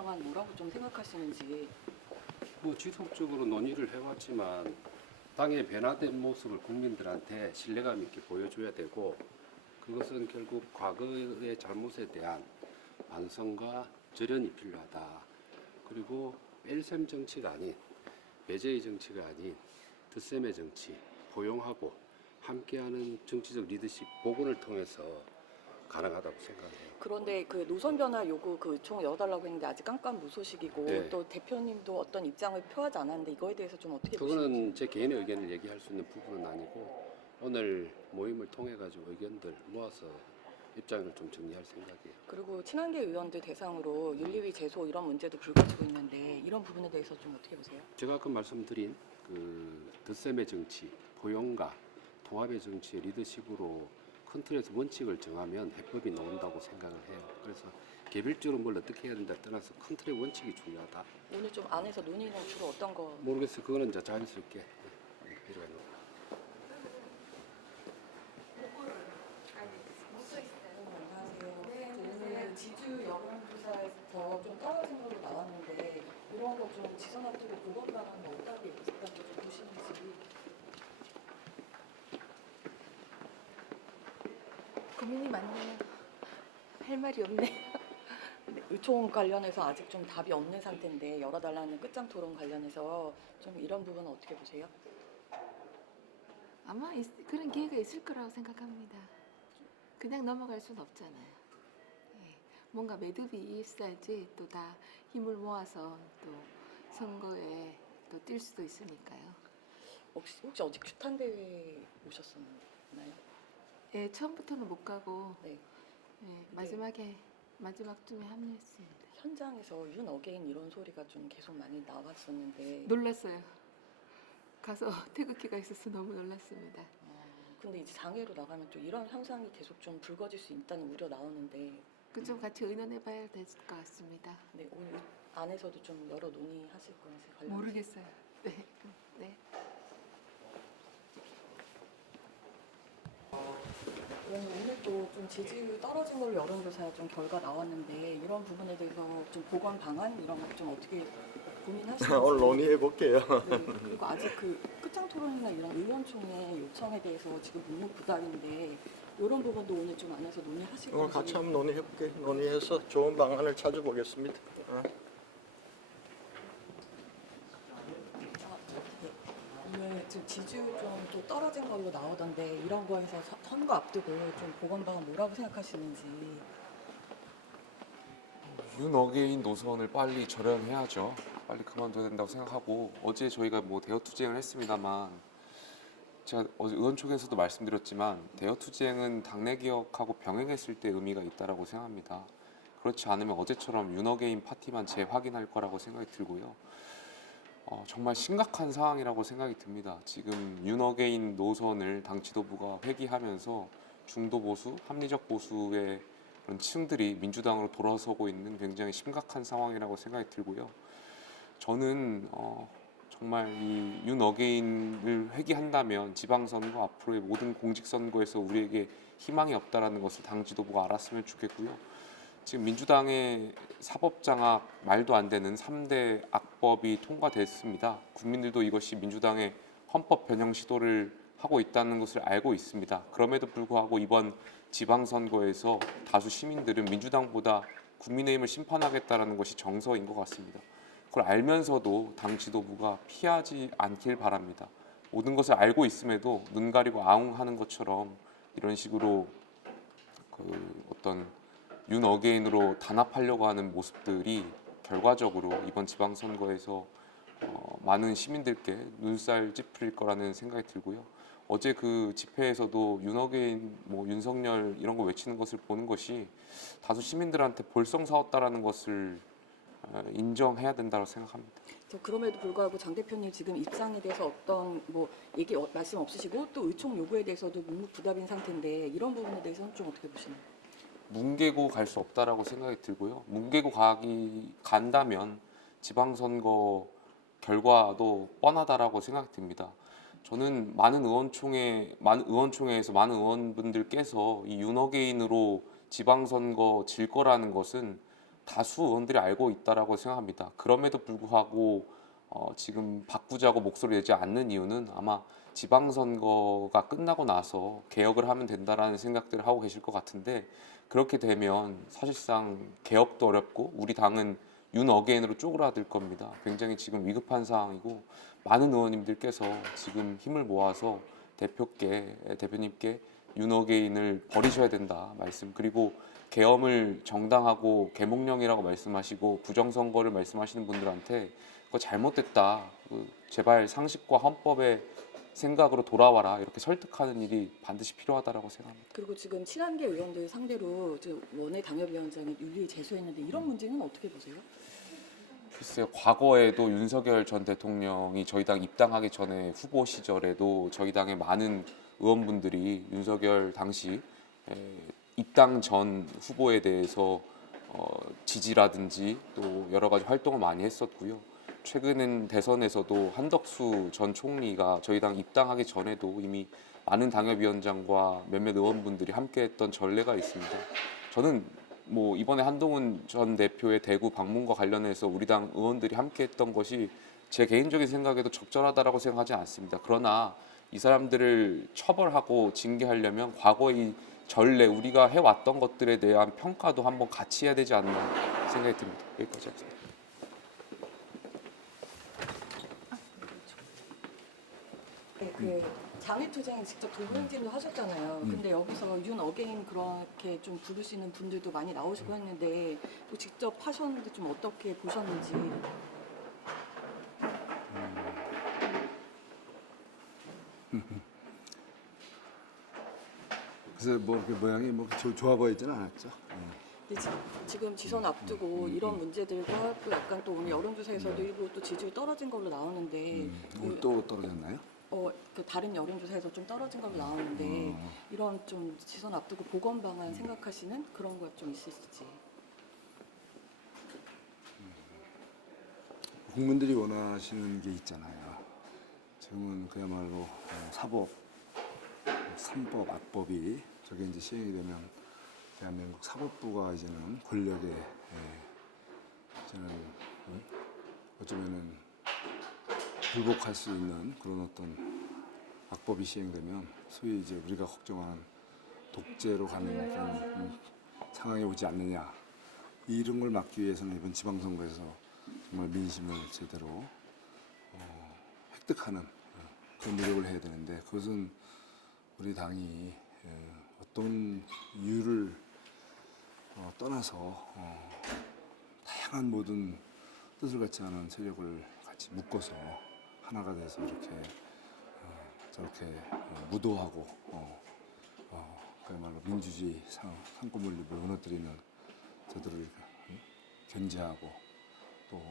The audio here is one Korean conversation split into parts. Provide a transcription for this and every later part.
방안 뭐라고 좀 생각하시는지. 뭐 지속적으로 논의를 해왔지만 당의 변화된 모습을 국민들한테 신뢰감 있게 보여줘야 되고, 그것은 결국 과거의 잘못에 대한 반성과 절연이 필요하다. 그리고 뺄셈 정치가 아닌, 배제의 정치가 아닌 덧셈의 정치, 포용하고 함께하는 정치적 리더십 복원을 통해서 가능하다고 생각해요. 그런데 그 노선 변화 요구 그 총 열어달라고 했는데 아직 깜깜무소식이고 네. 또 대표님도 어떤 입장을 표하지 않았는데 이거에 대해서 좀 어떻게 보시는지. 그거는 제 개인의 의견을 얘기할 수 있는 부분은 아니고, 오늘 모임을 통해 가지고 의견들 모아서 입장을 좀 정리할 생각이에요. 그리고 친한계 의원들 대상으로 윤리위 제소 이런 문제도 불거지고 있는데 이런 부분에 대해서 좀 어떻게 보세요? 제가 아까 말씀드린 그 덧셈의 정치, 포용과 통합의 정치의 리더십으로 큰 틀에서 원칙을 정하면 해법이 나온다고 생각을 해요. 그래서 개별적으로 뭘 어떻게 해야 된다 떠나서 큰 틀의 원칙이 중요하다. 오늘 좀 안에서 논의는 주로 어떤 거? 모르겠어요. 그거는 이제 자연스럽게 필요해요. 오늘 지주 여론조사에서 좀 떨어진 걸로 나왔는데 이런 거 좀 지선 앞으로 보건 방안은 어떻게 있다고 좀 보시는지. 고민이 많네요. 할 말이 없네. 네, 의총 관련해서 아직 좀 답이 없는 상태인데 열어달라는 끝장 토론 관련해서 좀 이런 부분은 어떻게 보세요? 아마 그런 기회가 있을 거라고 생각합니다. 그냥 넘어갈 수는 없잖아요. 예, 뭔가 매듭이 있어야지 또 다 힘을 모아서 또 선거에 또 뛸 수도 있으니까요. 혹시 어제 규탄 대회 오셨었나요? 예, 처음부터는 못 가고 네. 예, 마지막쯤에 합류했습니다. 현장에서 윤 어게인 이런 소리가 좀 계속 많이 나왔었는데. 놀랐어요. 가서 태극기가 있어서 너무 놀랐습니다. 근데 이제 장애로 나가면 또 이런 현상이 계속 좀 불거질 수 있다는 우려 나오는데. 그 좀 같이 의논해봐야 될 것 같습니다. 네, 오늘 안에서도 좀 여러 논의하실 건지 관련. 모르겠어요. 네, 네. 오늘 또 좀 지지율 떨어진 걸로 여론조사 좀 결과 나왔는데 이런 부분에 대해서 좀 보완 방안 이런 거 좀 어떻게 고민하시는지. 오늘 논의해 볼게요. 네, 그리고 아직 그 끝장 토론이나 이런 의원총회 요청에 대해서 지금 묵묵부답인데 이런 부분도 오늘 좀 안에서 논의하실 오늘 건지. 같이 한번 논의해 볼게요. 논의해서 좋은 방안을 찾아보겠습니다. 오늘 지금 지지율 좀 또 떨어진 걸로 나오던데 이런 거에서 선거 앞두고 좀 보건 방안 뭐라고 생각하시는지. 윤 어게인 노선을 빨리 절연해야죠. 빨리 그만둬야 된다고 생각하고, 어제 저희가 뭐 대여투쟁을 했습니다만, 제가 어제 의원총회에서도 말씀드렸지만 대여투쟁은 당내 개혁하고 병행했을 때 의미가 있다라고 생각합니다. 그렇지 않으면 어제처럼 윤 어게인 파티만 재확인할 거라고 생각이 들고요. 정말 심각한 상황이라고 생각이 듭니다. 지금 윤 어게인 노선을 당 지도부가 회귀하면서 중도 보수, 합리적 보수의 그런 층들이 민주당으로 돌아서고 있는 굉장히 심각한 상황이라고 생각이 들고요. 저는 정말 이 윤 어게인을 회귀한다면 지방선거 앞으로의 모든 공직선거에서 우리에게 희망이 없다라는 것을 당 지도부가 알았으면 좋겠고요. 지금 민주당의 사법장악 말도 안 되는 3대 악법이 통과됐습니다. 국민들도 이것이 민주당의 헌법 변형 시도를 하고 있다는 것을 알고 있습니다. 그럼에도 불구하고 이번 지방선거에서 다수 시민들은 민주당보다 국민의힘을 심판하겠다는 것이 정서인 것 같습니다. 그걸 알면서도 당 지도부가 피하지 않길 바랍니다. 모든 것을 알고 있음에도 눈 가리고 아웅하는 것처럼 이런 식으로 그 어떤 윤 어게인으로 단합하려고 하는 모습들이 결과적으로 이번 지방선거에서 많은 시민들께 눈살 찌푸릴 거라는 생각이 들고요. 어제 그 집회에서도 윤 어게인, 뭐 윤석열 이런 거 외치는 것을 보는 것이 다수 시민들한테 볼썽사왔다라는 것을 인정해야 된다고 생각합니다. 그럼에도 불구하고 장 대표님 지금 입장에 대해서 어떤 뭐 말씀 없으시고 또 의총 요구에 대해서도 묵묵부답인 상태인데 이런 부분에 대해서는 좀 어떻게 보시나요? 뭉개고 갈 수 없다라고 생각이 들고요. 뭉개고 간다면 지방선거 결과도 뻔하다라고 생각이 듭니다. 저는 많은 의원총회에서 많은 의원분들께서 이 윤 어게인으로 지방선거 질 거라는 것은 다수 의원들이 알고 있다라고 생각합니다. 그럼에도 불구하고 지금 바꾸자고 목소리 내지 않는 이유는 아마 지방선거가 끝나고 나서 개혁을 하면 된다라는 생각들을 하고 계실 것 같은데, 그렇게 되면 사실상 개혁도 어렵고 우리 당은 윤어게인으로 쪼그라들 겁니다. 굉장히 지금 위급한 상황이고, 많은 의원님들께서 지금 힘을 모아서 대표님께 윤어게인을 버리셔야 된다 말씀, 그리고 계엄을 정당하고 계몽령이라고 말씀하시고 부정선거를 말씀하시는 분들한테 그거 잘못됐다, 제발 상식과 헌법의 생각으로 돌아와라, 이렇게 설득하는 일이 반드시 필요하다라고 생각합니다. 그리고 지금 친한계 의원들 상대로 원외 당협위원장에 윤리 제소했는데 이런 문제는 어떻게 보세요? 글쎄요, 과거에도 윤석열 전 대통령이 저희 당 입당하기 전에 후보 시절에도 저희 당의 많은 의원분들이 윤석열 당시 입당 전 후보에 대해서 지지라든지 또 여러 가지 활동을 많이 했었고요. 최근엔 대선에서도 한덕수 전 총리가 저희 당 입당하기 전에도 이미 많은 당협위원장과 몇몇 의원분들이 함께했던 전례가 있습니다. 저는 뭐 이번에 한동훈 전 대표의 대구 방문과 관련해서 우리 당 의원들이 함께했던 것이 제 개인적인 생각에도 적절하다라고 생각하지 않습니다. 그러나 이 사람들을 처벌하고 징계하려면 과거의 이 전례, 우리가 해왔던 것들에 대한 평가도 한번 같이 해야 되지 않나 생각이 듭니다. 여기까지 하겠습니다. 네, 그 장외투쟁 직접 도봉진도 하셨잖아요. 근데 여기서 윤 어게인 그렇게 좀 부르시는 분들도 많이 나오시고 했는데 또 직접 하셨는데 좀 어떻게 보셨는지. 그래서 뭐 그 모양이 뭐 좋아 보이지는 않았죠. 근데 지금 지선 앞두고 이런 문제들과 또 약간 또 오늘 여론조사에서도 일부 또 지지율 떨어진 걸로 나오는데 오늘 또 떨어졌나요? 그 다른 여론조사에서 좀 떨어진 걸로 나오는데 이런 좀 지선 앞두고 보건 방안 생각하시는 그런 거 좀 있으실지. 국민들이 원하시는 게 있잖아요. 지금은 그야말로 사법, 삼법, 악법이 저게 이제 시행이 되면 대한민국 사법부가 이제는 권력에 이제는 어쩌면은 불복할 수 있는 그런 어떤 악법이 시행되면 소위 이제 우리가 걱정하는 독재로 가는 그런 상황이 오지 않느냐, 이런 걸 막기 위해서는 이번 지방선거에서 정말 민심을 제대로 획득하는 그런 노력을 해야 되는데, 그것은 우리 당이 어떤 이유를 떠나서 다양한 모든 뜻을 갖지 않은 세력을 같이 묶어서 하나가 돼서 이렇게 저렇게 무도하고 그야말로 민주주의 상권분립을 무너뜨리는 저들을 견제하고 또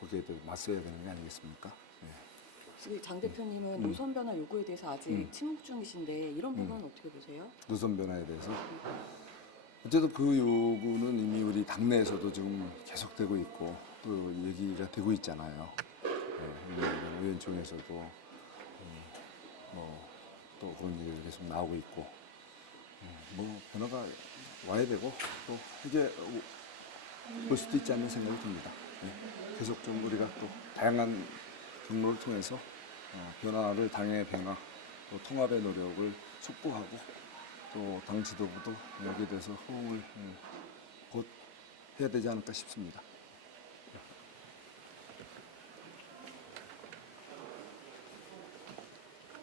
거기에 대해 맞서야 되는 게 아니겠습니까? 지금 장 대표님은 노선 변화 요구에 대해서 아직 침묵 중이신데 이런 부분은 어떻게 보세요? 노선 변화에 대해서 어쨌든 그 요구는 이미 우리 당내에서도 지금 계속되고 있고 또 얘기가 되고 있잖아요. 의원총회에서도 뭐 또 그런 얘기가 계속 나오고 있고 뭐 변화가 와야 되고 또 이게 올 수도 있지 않는 생각이 듭니다. 계속 좀 우리가 또 다양한 경로를 통해서 변화를, 당의 변화, 또 통합의 노력을 촉구하고 또 당 지도부도 여기에 대해서 호응을 곧 해야 되지 않을까 싶습니다.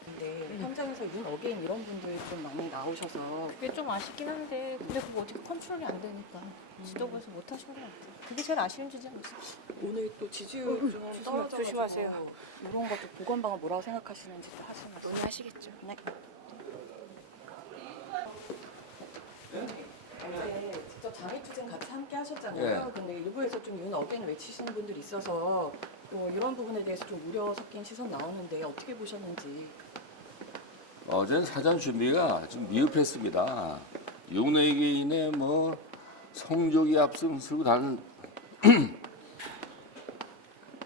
근데 현장에서 윤 어게인 이런 분들 좀 많이 나오셔서 그게 좀 아쉽긴 한데 근데 그거 어떻게 컨트롤이 안 되니까 지도부에서 못 하신 것 같아요. 그게 제일 아쉬운 주제 아니었어요? 오늘 또 지지율 좀 떨어져서 조심하세요. 이런 것도 보건 방안 뭐라고 생각하시는지 또 하시는 말씀. 논의하시겠죠. 네. 어제 직접 장애투쟁 같이 함께 하셨잖아요. 근데 일부에서 좀 윤 어게인 외치시는 분들이 있어서 이런 부분에 대해서 좀 우려 섞인 시선 나오는데 어떻게 보셨는지. 어제는 사전 준비가 좀 미흡했습니다. 윤어게인의 뭐 성적이 앞서고 다는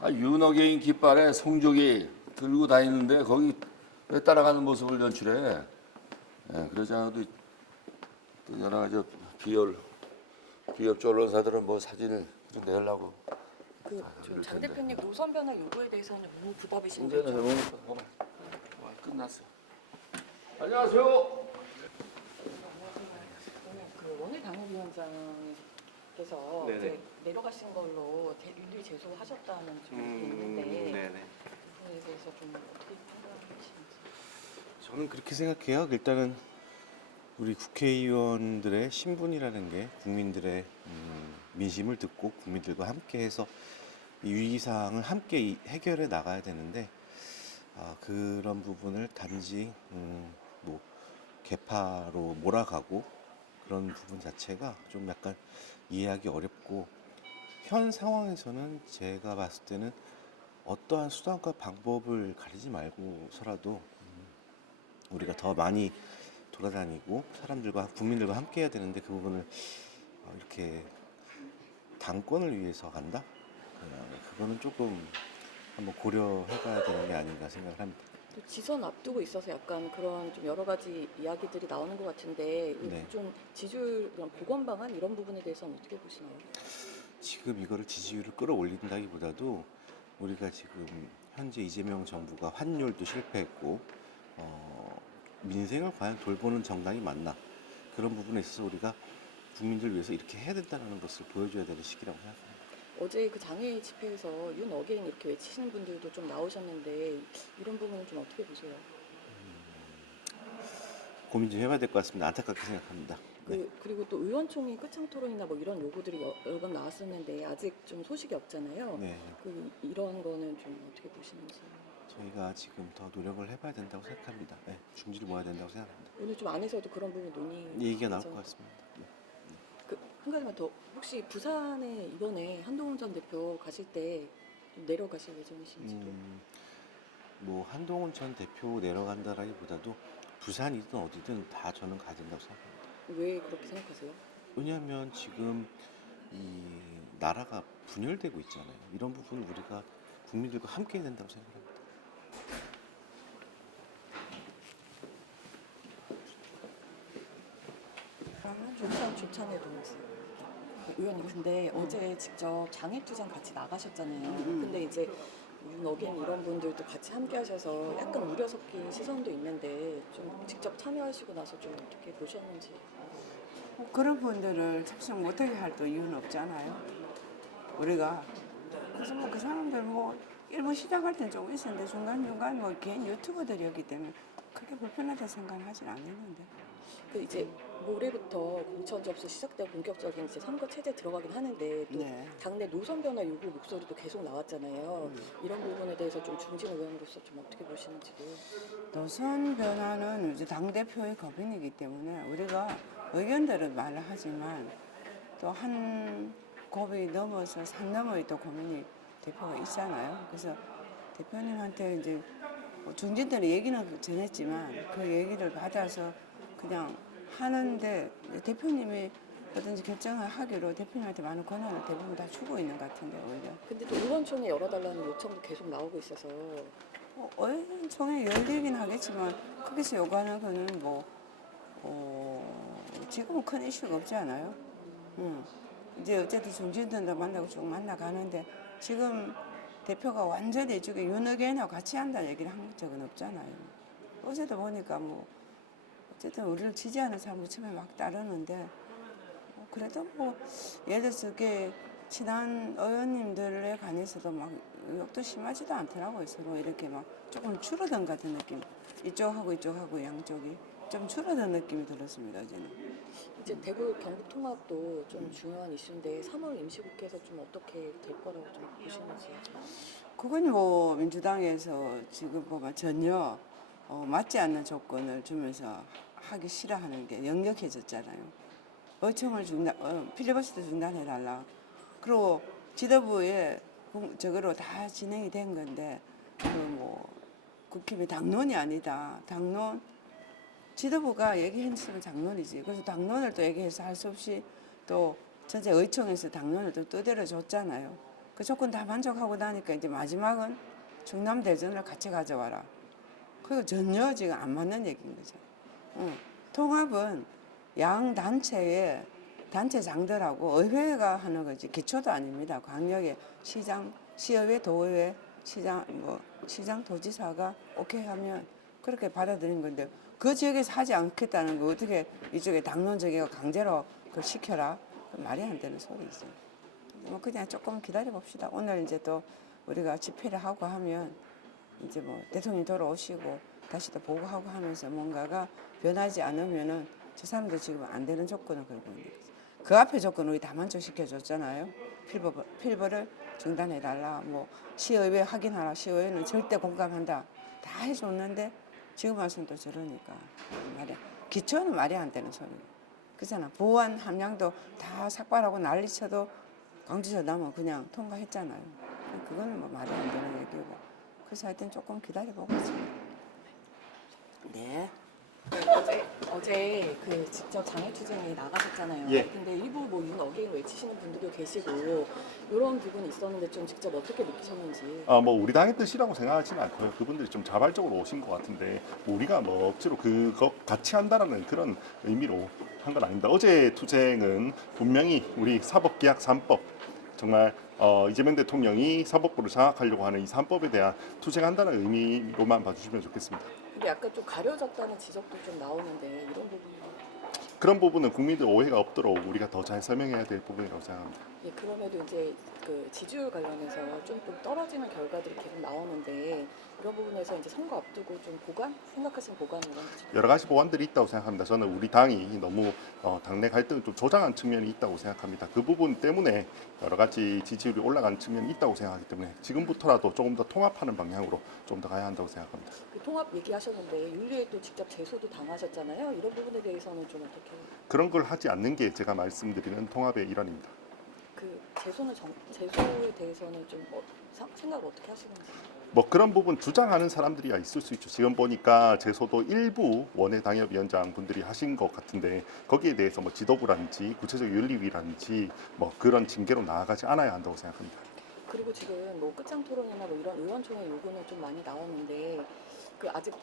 윤어게인 깃발에 성적이 들고 다니는데 거기 왜 따라가는 모습을 연출해? 그러지 않아도 또 여러 가지 비열 기업적 언론사들은 뭐 사진을 내려고 그장 대표님 노선 변화 요구에 대해서는 무부답이신 이제는 거죠? 해보니까 끝났어. 안녕하세요. 그 원일 당협위원장께서 네네. 이제 내려가신 걸로 윤리 제소하셨다는 점이 있는데 네네. 그 부분에 대해서 좀 어떻게 판단하시는지. 저는 그렇게 생각해요. 일단은 우리 국회의원들의 신분이라는 게 국민들의 민심을 듣고 국민들과 함께해서 이 위기사항을 함께 해결해 나가야 되는데 그런 부분을 단지 뭐 개파로 몰아가고 그런 부분 자체가 좀 약간 이해하기 어렵고 현 상황에서는 제가 봤을 때는 어떠한 수단과 방법을 가리지 말고서라도 우리가 더 많이 돌아다니고 사람들과 국민들과 함께 해야 되는데 그 부분을 이렇게 당권을 위해서 간다? 그거는 조금 한번 고려해봐야 되는 게 아닌가 생각을 합니다. 또 지선 앞두고 있어서 약간 그런 좀 여러 가지 이야기들이 나오는 것 같은데 네. 좀 지지율 그런 보건 방안 이런 부분에 대해서는 어떻게 보시나요? 지금 이거를 지지율을 끌어올린다기보다도 우리가 지금 현재 이재명 정부가 환율도 실패했고 민생을 과연 돌보는 정당이 맞나 그런 부분에 있어서 우리가 국민들 위해서 이렇게 해야 된다는 것을 보여줘야 되는 시기라고 생각합니다. 어제 그 장애 집회에서 윤 어게인 이렇게 외치시는 분들도 좀 나오셨는데 이런 부분은 좀 어떻게 보세요? 고민 좀 해봐야 될 것 같습니다. 안타깝게 생각합니다. 네. 그리고 또 의원총회 끝장 토론이나 뭐 이런 요구들이 여러 번 나왔었는데 아직 좀 소식이 없잖아요. 네. 이런 거는 좀 어떻게 보시는지. 저희가 지금 더 노력을 해봐야 된다고 생각합니다. 네. 중지를 모아야 된다고 생각합니다. 오늘 좀 안에서도 그런 부분 논의. 얘기가 나올 것 같습니다. 네. 한 가지만 더 혹시 부산에 이번에 한동훈 전 대표 가실 때 좀 내려가실 예정이신지도. 뭐 한동훈 전 대표 내려간다라기보다도 부산이든 어디든 다 저는 가야 된다고 생각합니다. 왜 그렇게 생각하세요? 왜냐하면 지금 이 나라가 분열되고 있잖아요. 이런 부분을 우리가 국민들과 함께 해야 된다고 생각합니다. 조찬의 동지 의원님 근데 어제 직접 장애투쟁 같이 나가셨잖아요. 근데 이제 윤 어게인 이런 분들도 같이 함께 하셔서 약간 우려 섞인 시선도 있는데 좀 직접 참여하시고 나서 좀 어떻게 보셨는지. 뭐 그런 분들을 참석 못하게 할 또 이유는 없잖아요. 우리가 그래서 뭐 그 사람들 뭐 일부 시작할 땐 좀 있었는데 중간중간 뭐 개인 유튜버들이었기 때문에 크게 불편하다 생각은 하진 않았는데. 그 이제 모레부터 공천 접수 시작되고 본격적인 이제 선거 체제 들어가긴 하는데 또 네. 당내 노선 변화 요구 목소리도 계속 나왔잖아요. 이런 부분에 대해서 좀 중진 의원으로서 좀 어떻게 보시는지도. 노선 변화는 이제 당대표의 거민이기 때문에 우리가 의견들은 말을 하지만 또 한 곱이 넘어서 산 너머의 또 고민이 대표가 있잖아요. 그래서 대표님한테 이제 뭐 중진들은 얘기는 전했지만 그 얘기를 받아서 그냥 하는데 대표님이 뭐든지 결정을 하기로 대표님한테 많은 권한을 대부분 다 주고 있는 것 같은데 오히려. 근데 또 의원총회 열어달라는 요청도 계속 나오고 있어서 의원총회 열리긴 하겠지만 거기서 요구하는 거는 뭐 지금은 큰 이슈가 없지 않아요? 이제 어쨌든 중진들도 만나고 쭉 만나가는데 지금 대표가 완전히 이쪽에 윤어게인하고 같이 한다는 얘기를 한 적은 없잖아요. 어제도 보니까 뭐 어쨌든 우리를 지지하는 사람들 처음에 막 따르는데 그래도 뭐 예를 들어서 그게 친한 의원님들에 관해서도 막 욕도 심하지도 않더라고요. 서로 이렇게 막 조금 줄어든 것 같은 느낌. 이쪽하고 이쪽하고 양쪽이 좀 줄어든 느낌이 들었습니다. 어제는. 이제 대구 경북 통합도 좀 중요한 이슈인데 3월 임시국회에서 좀 어떻게 될 거라고 좀 보시는지. 그건 뭐 민주당에서 지금 보면 전혀 맞지 않는 조건을 주면서 하기 싫어하는 게 역력해졌잖아요. 의총을 필리버스터 중단해달라. 그리고 지도부에 저거로 다 진행이 된 건데 그 뭐 국힘이 당론이 아니다. 당론 지도부가 얘기했으면 당론이지. 그래서 당론을 또 얘기해서 할 수 없이 또 전체 의총에서 당론을 또 떠들어 줬잖아요. 그 조건 다 만족하고 나니까 이제 마지막은 충남 대전을 같이 가져와라. 그거 전혀 지금 안 맞는 얘기인 거죠. 통합은 양 단체의 단체장들하고 의회가 하는 거지 기초도 아닙니다. 광역의 시장, 시의회, 도의회, 시장 도지사가 오케이 하면 그렇게 받아들인 건데 그 지역에서 하지 않겠다는 거 어떻게 이쪽에 당론적이고 강제로 그걸 시켜라? 그 말이 안 되는 소리지. 뭐 그냥 조금 기다려 봅시다. 오늘 이제 또 우리가 집회를 하고 하면 이제 뭐 대통령 돌아오시고 다시 또 보고하고 하면서 뭔가가 변하지 않으면은 저 사람들 지금 안 되는 조건을 걸고 있는 거지. 그 앞에 조건 우리 다 만족시켜 줬잖아요. 필버를 중단해달라. 뭐 시의회 확인하라. 시의회는 절대 공감한다. 다 해줬는데 지금 와서는 또 저러니까 말이야. 기초는 말이 안 되는 소리. 그잖아. 보안 함량도 다 삭발하고 난리쳐도 광주에서 나면 그냥 통과했잖아요. 그거는 뭐 말이 안 되는 얘기고. 그래서 하여튼 조금 기다려보고 있습니다. 네. 어제 그 직접 장애투쟁에 나가셨잖아요. 예. 근데 일부 뭐 윤 어게인 외치시는 분들도 계시고 이런 부분이 있었는데 좀 직접 어떻게 느끼셨는지. 뭐 우리 당의 뜻이라고 생각하지는 않고요. 그분들이 좀 자발적으로 오신 것 같은데 뭐 우리가 뭐 억지로 그거 같이 한다는 그런 의미로 한 건 아닙니다. 어제 투쟁은 분명히 우리 사법개혁 3법 정말 이재명 대통령이 사법부를 장악하려고 하는 이 3법에 대한 투쟁한다는 의미로만 봐주시면 좋겠습니다. 근데 약간 좀 가려졌다는 지적도 좀 나오는데 이런 부분은. 그런 부분은 국민들 오해가 없도록 우리가 더 잘 설명해야 될 부분이라고 생각합니다. 예, 그럼에도 이제 그 지지율 관련해서 좀 떨어지는 결과들이 계속 나오는데 이런 부분에서 이제 선거 앞두고 좀 생각하시는 보관 이런 게 좀. 여러 가지 보완들이 있다고 생각합니다. 저는 우리 당이 너무 당내 갈등을 좀 조장한 측면이 있다고 생각합니다. 그 부분 때문에 여러 가지 지지율이 올라가는 측면이 있다고 생각하기 때문에 지금부터라도 조금 더 통합하는 방향으로 좀 더 가야 한다고 생각합니다. 그 통합 얘기하셨는데 윤리에 또 직접 제소도 당하셨잖아요. 이런 부분에 대해서는 좀 어떻게? 그런 걸 하지 않는 게 제가 말씀드리는 통합의 일환입니다. 그 제소에 대해서는 좀 생각을 어떻게 하시는지. 뭐 그런 부분 주장하는 사람들이 있을 수 있죠. 지금 보니까 제소도 일부 원외 당협위원장 분들이 하신 것 같은데 거기에 대해서 뭐 지도부라든지 구체적 윤리위라든지 뭐 그런 징계로 나아가지 않아야 한다고 생각합니다. 그리고 지금 뭐 끝장 토론이나 뭐 이런 의원총회 요구는 좀 많이 나오는데 그 아직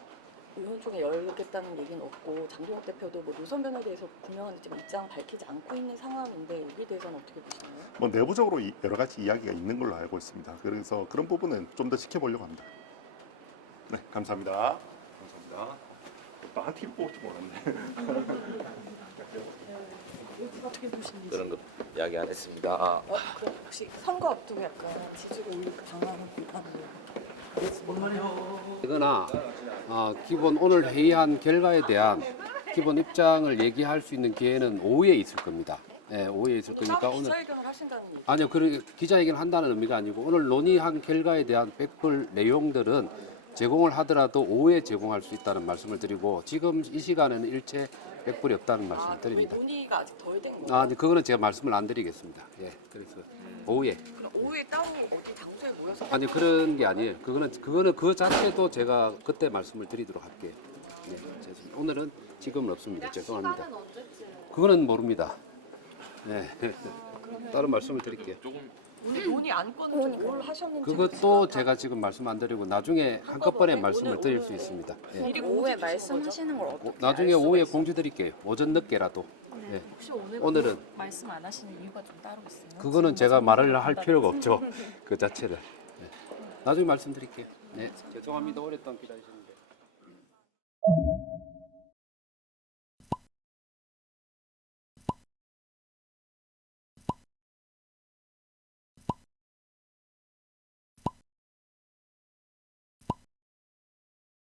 의원총회 열겠다는 얘기는 없고 장동혁 대표도 뭐 노선 변화에 대해서 분명한 지금 입장 밝히지 않고 있는 상황인데 여기에 대해서는 어떻게 보시나요? 뭐 내부적으로 여러 가지 이야기가 있는 걸로 알고 있습니다. 그래서 그런 부분은 좀 더 지켜보려고 합니다. 네, 감사합니다. 감사합니다. 한 팀 뽑을 줄 몰랐네. 어떻게 보시는지. 그런 거 이야기 안 했습니다. 그럼 혹시 선거 앞두고 약간 지지를 올릴 방안을 이거나 기본 오늘 회의한 결과에 대한 기본 입장을 얘기할 수 있는 기회는 오후에 있을 겁니다. 예, 오후에 있을 거니까 오늘 기자회견을 하신다는 얘기. 아니요, 그 기자회견 한다는 의미가 아니고 오늘 논의한 결과에 대한 백불 내용들은 제공을 하더라도 오후에 제공할 수 있다는 말씀을 드리고 지금 이 시간에는 일체 백불이 없다는 말씀을 드립니다. 논의가 아직 덜 된 거예요? 아니 그거는 제가 말씀을 안 드리겠습니다. 예, 그래서 오후에. 그럼 오후에 따로 어디 장소에 모여서 아니 그런 게 아니에요. 그거는 그 자체도 제가 그때 말씀을 드리도록 할게요. 네, 죄송합니다. 오늘은 지금은 없습니다. 죄송합니다. 그거는 모릅니다. 네, 다른 말씀을 드릴게요. 오늘 논의 안건은 뭘 하셨는지 그것도 제가 지금 말씀 안 드리고 나중에 한꺼번에 말씀을 드릴 수 있습니다. 예. 미리 오후에 말씀하시는 걸 어떻게 나중에 오후에 공지 드릴게요. 오전 늦게라도. 예. 혹시 오늘 오늘은 말씀 안 하시는 이유가 좀 따로 있어요? 그거는 제가 말을 할 필요가 없죠. 그 자체를. 네. 나중에 말씀드릴게요. 네. 죄송합니다. 오랫동안 기다리셨는데.